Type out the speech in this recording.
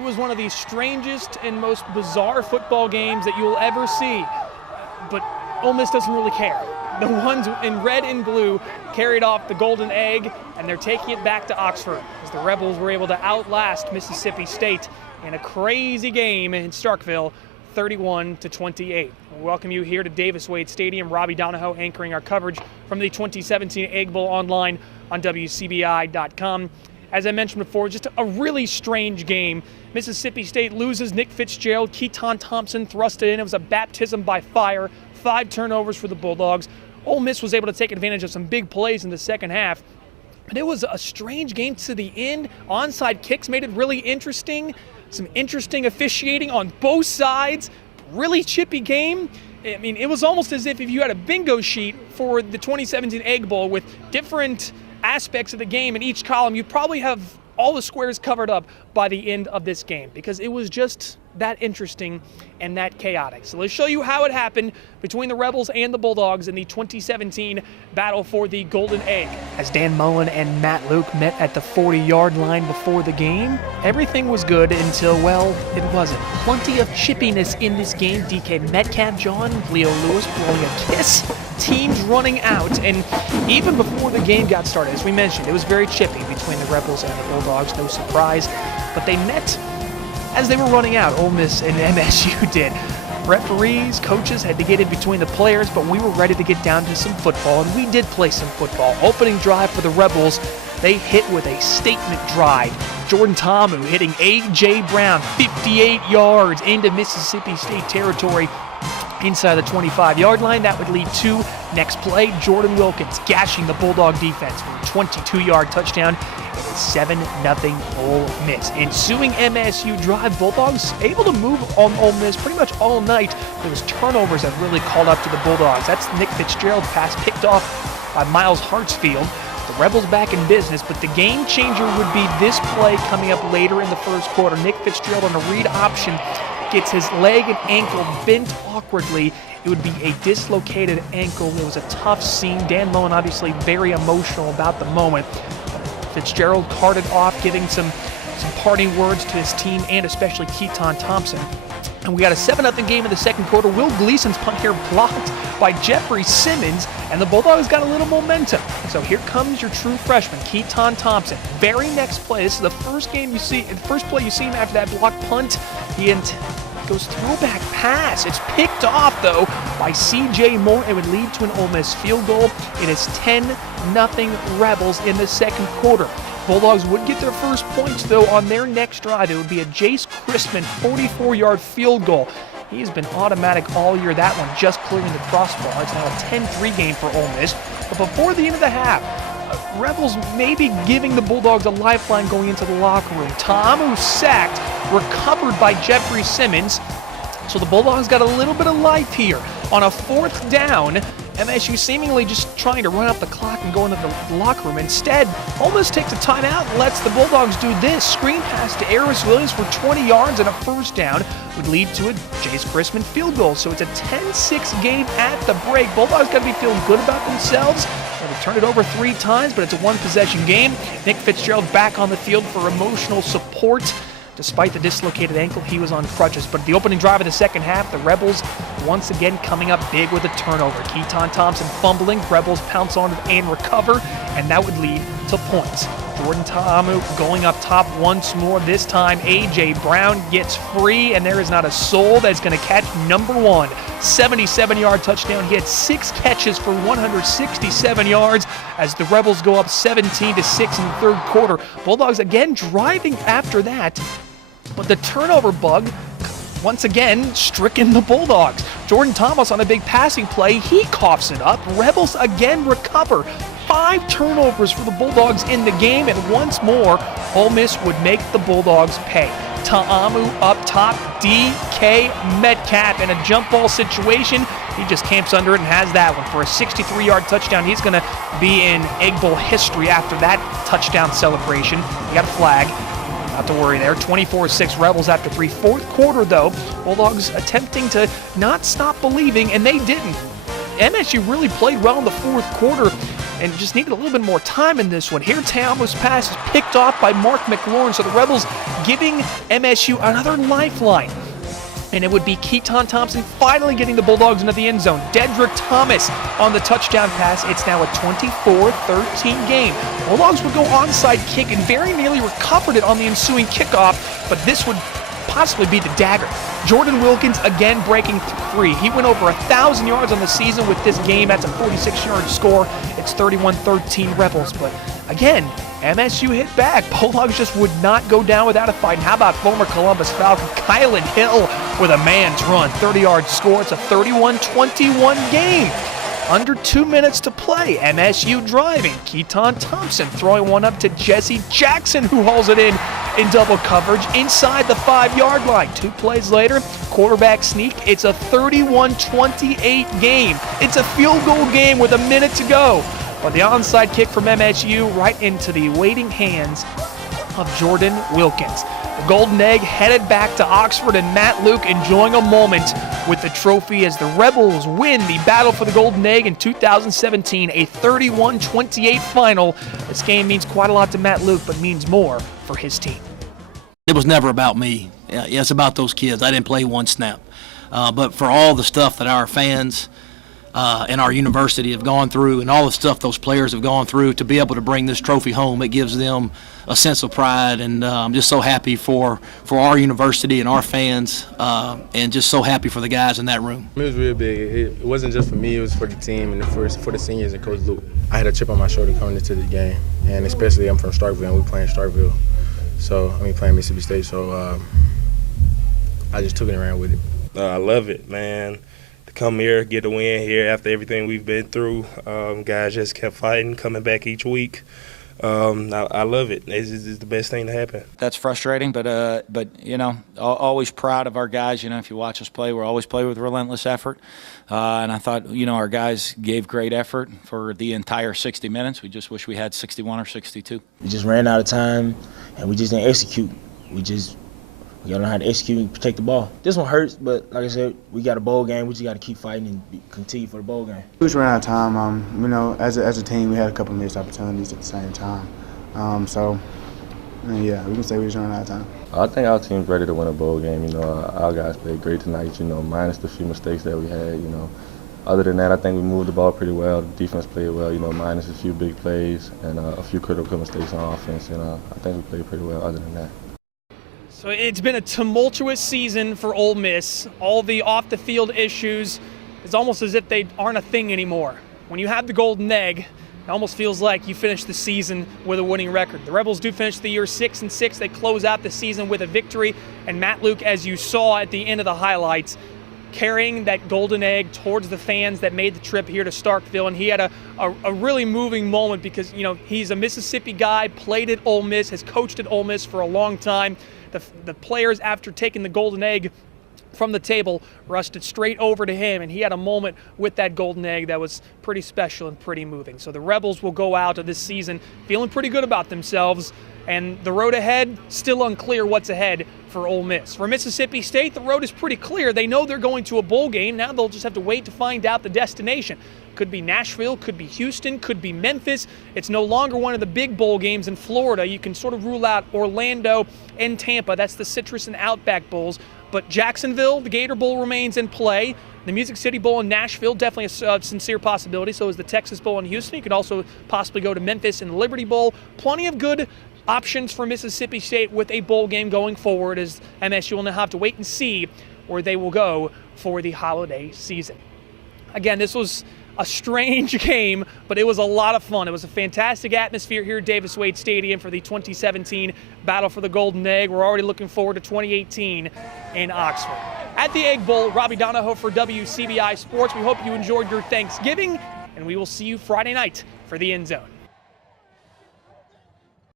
It was one of the strangest and most bizarre football games that you will ever see, but Ole Miss doesn't really care. The ones in red and blue carried off the Golden Egg, and they're taking it back to Oxford as the Rebels were able to outlast Mississippi State in a crazy game in Starkville, 31-28. We welcome you here to Davis Wade Stadium. Robby Donoho anchoring our coverage from the 2017 Egg Bowl online on WCBI.com. As I mentioned before, just a really strange game. Mississippi State loses Nick Fitzgerald. Keaton Thompson thrust it in. It was a baptism by fire. 5 turnovers for the Bulldogs. Ole Miss was able to take advantage of some big plays in the second half. But it was a strange game to the end. Onside kicks made it really interesting. Some interesting officiating on both sides. Really chippy game. I mean, it was almost as if you had a bingo sheet for the 2017 Egg Bowl with different aspects of the game in each column. You probably have all the squares covered up by the end of this game because it was just that interesting and that chaotic. So let's show you how it happened between the Rebels and the Bulldogs in the 2017 battle for the Golden Egg. As Dan Mullen and Matt Luke met at the 40-yard line before the game, everything was good until, well, it wasn't. Plenty of chippiness in this game. DK Metcalf, John, Leo Lewis blowing a kiss, teams running out, and even before the game got started, as we mentioned, it was very chippy between the Rebels and the Bulldogs, no surprise, but they met as they were running out. Ole Miss and MSU did. Referees, coaches had to get in between the players, but we were ready to get down to some football, and we did play some football. Opening drive for the Rebels, they hit with a statement drive. Jordan Ta'amu hitting A.J. Brown 58 yards into Mississippi State territory inside the 25-yard line. That would lead to next play, Jordan Wilkins gashing the Bulldog defense for a 22-yard touchdown. It is 7-0 Ole Miss. Ensuing MSU drive, Bulldogs able to move on Ole Miss pretty much all night. There was turnovers that really called up to the Bulldogs. That's Nick Fitzgerald pass picked off by Miles Hartsfield. The Rebels back in business, but the game changer would be this play coming up later in the first quarter. Nick Fitzgerald on a read option gets his leg and ankle bent awkwardly. It would be a dislocated ankle. It was a tough scene. Dan Mullen obviously very emotional about the moment. Fitzgerald carted off, giving some parting words to his team and especially Keaton Thompson. And we got a 7-0 game in the second quarter. Will Gleason's punt here blocked by Jeffrey Simmons, and the Bulldogs got a little momentum. So here comes your true freshman, Keaton Thompson. Very next play. This is the first game you see, the first play you see him after that blocked punt. He goes throwback pass. It's picked off though by C.J. Moore. It would lead to an Ole Miss field goal. It is 10-0 Rebels in the second quarter. Bulldogs would get their first points, though, on their next drive. It would be a Jace Christman 44-yard field goal. He's been automatic all year. That one just clearing the crossbar. It's now a 10-3 game for Ole Miss. But before the end of the half, Rebels maybe giving the Bulldogs a lifeline going into the locker room. Ta'amu sacked, recovered by Jeffrey Simmons. So the Bulldogs got a little bit of life here. On a 4th down, MSU seemingly just trying to run out the clock and go into the locker room. Instead, Ole Miss takes a timeout and lets the Bulldogs do this. Screen pass to Aris Williams for 20 yards and a first down would lead to a Jace Christman field goal. So it's a 10-6 game at the break. Bulldogs got to be feeling good about themselves. They turned it over 3 times, but it's a 1-possession game. Nick Fitzgerald back on the field for emotional support. Despite the dislocated ankle, he was on crutches. But the opening drive of the second half, the Rebels once again coming up big with a turnover. Keaton Thompson fumbling, Rebels pounce on it and recover, and that would lead to points. Jordan Ta'amu going up top once more. This time, A.J. Brown gets free, and there is not a soul that's going to catch number 1. 77-yard touchdown. He had 6 catches for 167 yards as the Rebels go up 17-6 in the third quarter. Bulldogs again driving after that, but the turnover bug once again stricken the Bulldogs. Jordan Thomas on a big passing play, he coughs it up. Rebels again recover. 5 turnovers for the Bulldogs in the game, and once more, Ole Miss would make the Bulldogs pay. Ta'amu up top, DK Metcalf in a jump ball situation. He just camps under it and has that one for a 63-yard touchdown. He's going to be in Egg Bowl history after that touchdown celebration. He got a flag. Not to worry there. 24-6 Rebels after 3. Fourth quarter, though, Bulldogs attempting to not stop believing, and they didn't. MSU really played well in the fourth quarter. and just needed a little bit more time in this one. Here, Teamo's pass is picked off by Mark McLaurin, so the Rebels giving MSU another lifeline. And it would be Keaton Thompson finally getting the Bulldogs into the end zone. Dedrick Thomas on the touchdown pass. It's now a 24-13 game. Bulldogs would go onside kick and very nearly recovered it on the ensuing kickoff, but this would possibly be the dagger. Jordan Wilkins again breaking free. He went over 1,000 yards on the season with this game. That's a 46-yard score. It's 31-13 Rebels, but again, MSU hit back. Bulldogs just would not go down without a fight. And how about former Columbus Falcon Kylan Hill with a man's run, 30-yard score. It's a 31-21 game. Under 2 minutes to play. MSU driving. Keaton Thompson throwing one up to Jesse Jackson, who hauls it in double coverage inside the 5-yard line. 2 plays later, quarterback sneak. It's a 31-28 game. It's a field goal game with a minute to go. But the onside kick from MSU right into the waiting hands of Jordan Wilkins. The Golden Egg headed back to Oxford, and Matt Luke enjoying a moment with the trophy as the Rebels win the battle for the Golden Egg in 2017, a 31-28 final. This game means quite a lot to Matt Luke, but means more for his team. It was never about me. Yeah, it's about those kids. I didn't play one snap. But for all the stuff that our fans and our university have gone through, and all the stuff those players have gone through, to be able to bring this trophy home, it gives them a sense of pride. And I'm just so happy for our university and our fans, and just so happy for the guys in that room. It was real big. It wasn't just for me, it was for the team and for the seniors and Coach Luke. I had a chip on my shoulder coming into the game, and especially I'm from Starkville, and we playing Starkville. So, playing Mississippi State, so I just took it and ran with it. I love it, man. To come here, get a win here after everything we've been through. Guys just kept fighting, coming back each week. I love it. It's the best thing to happen. That's frustrating, but you know, always proud of our guys. You know, if you watch us play, we always play with relentless effort. And I thought, you know, our guys gave great effort for the entire 60 minutes. We just wish we had 61 or 62. We just ran out of time, and we just didn't execute. We gotta know how to execute and protect the ball. This one hurts, but like I said, we got a bowl game. We just got to keep fighting and continue for the bowl game. We just ran out of time. You know, as a team, we had a couple of missed opportunities at the same time. Yeah, we can say we just ran out of time. I think our team's ready to win a bowl game. You know, our guys played great tonight, you know, minus the few mistakes that we had, you know. Other than that, I think we moved the ball pretty well. The defense played well, you know, minus a few big plays and a few critical mistakes on offense. And I think we played pretty well other than that. So it's been a tumultuous season for Ole Miss. All the off-the-field issues, it's almost as if they aren't a thing anymore. When you have the Golden Egg, it almost feels like you finish the season with a winning record. The Rebels do finish the year 6-6. They close out the season with a victory. And Matt Luke, as you saw at the end of the highlights, carrying that Golden Egg towards the fans that made the trip here to Starkville. And he had a really moving moment because, you know, he's a Mississippi guy, played at Ole Miss, has coached at Ole Miss for a long time. The players, after taking the Golden Egg from the table, rushed it straight over to him, and he had a moment with that Golden Egg that was pretty special and pretty moving. So the Rebels will go out of this season feeling pretty good about themselves, and the road ahead, still unclear what's ahead for Ole Miss. For Mississippi State, the road is pretty clear. They know they're going to a bowl game. Now they'll just have to wait to find out the destination. Could be Nashville, could be Houston, could be Memphis. It's no longer one of the big bowl games in Florida. You can sort of rule out Orlando and Tampa. That's the Citrus and Outback Bowls. But Jacksonville, the Gator Bowl remains in play. The Music City Bowl in Nashville, definitely a sincere possibility. So is the Texas Bowl in Houston. You could also possibly go to Memphis and the Liberty Bowl. Plenty of good options for Mississippi State with a bowl game going forward, as MSU will now have to wait and see where they will go for the holiday season. Again, this was a strange game, but it was a lot of fun. It was a fantastic atmosphere here at Davis Wade Stadium for the 2017 Battle for the Golden Egg. We're already looking forward to 2018 in Oxford. At the Egg Bowl, Robby Donoho for WCBI Sports. We hope you enjoyed your Thanksgiving, and we will see you Friday night for the End Zone.